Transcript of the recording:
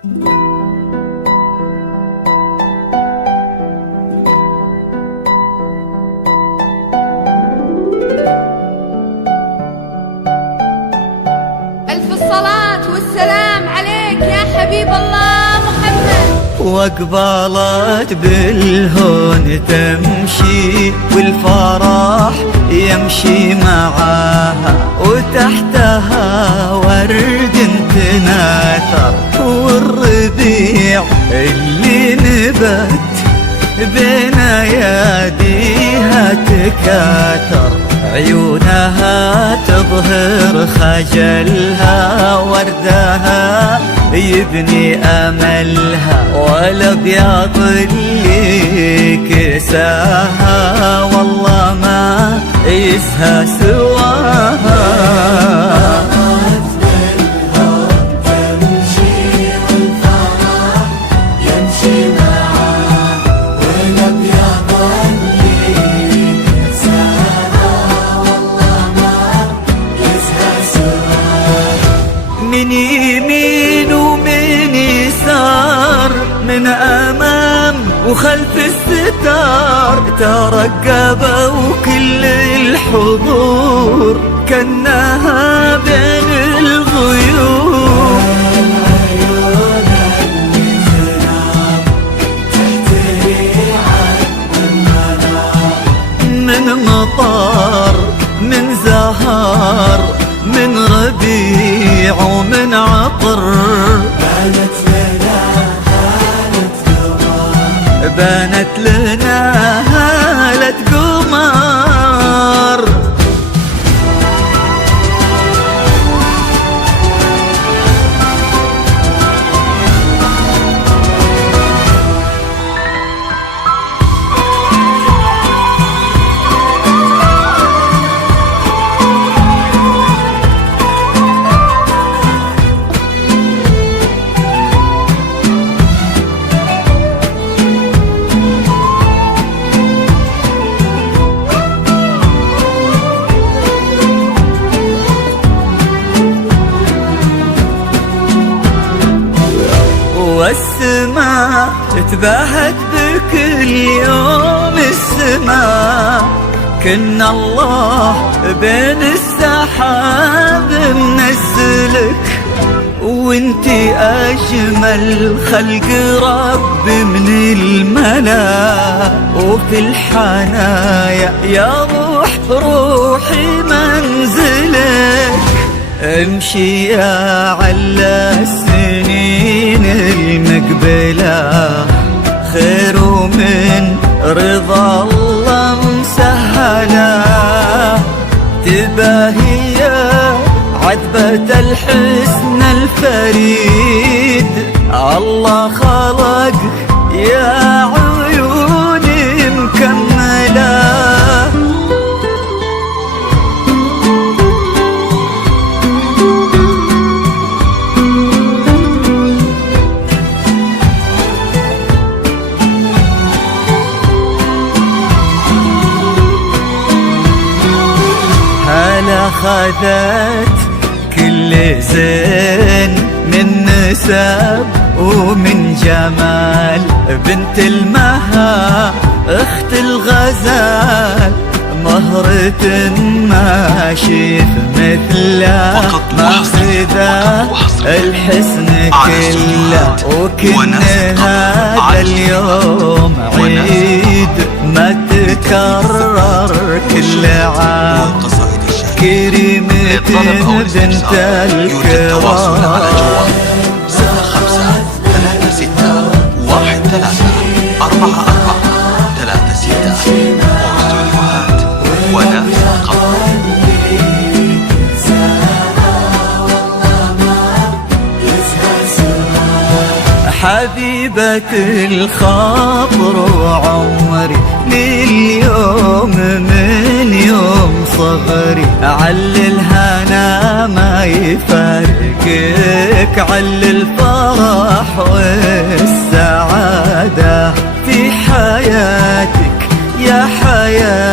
ألف الصلاة والسلام عليك يا حبيب الله محمد. وقبلت بالهون تمشي والفرح يمشي معاها، وتحتها ورد تناثر، والربيع اللي نبت بين اياديها تكاثر، عيونها تظهر خجلها، وردها يبني أملها، والأبيض اللي كساها والله ما يسهى سواها. من يمين ومن يسار، من أمام وخلف الستار، ترقبوا كل الحضور كأنها بين الغيوم. من مطار من زهر من ربيع ومن عطر، بانت لنا هالة قمر. والسماء تباهت بكل يوم، السماء كن الله بين السحاب منزلك، وانتي أجمل خلق رب من الملا، وفي الحنايا يا روحي منزلك. امشي يا على السنين المقبلة، خير ومن رضا الله مسهلة، تباهي عذبة الحسن الفريد، الله خلق يا عيوني مكملة. أخذت كل زين من نسب ومن جمال، بنت المها اخت الغزال، مهرة ما شيف مثلها، ماخذة الحسن كله، وكن هذا اليوم عيد ما تكرر كل عام، كريمة بنت الكرام. 6536133436 ومستودعات وناس القطر. حبيبة الخاطر وعمري لليوم من يوم صغري، عل الهنا ما يفارقك، عل الفرح والسعادة في حياتك يا حياتي.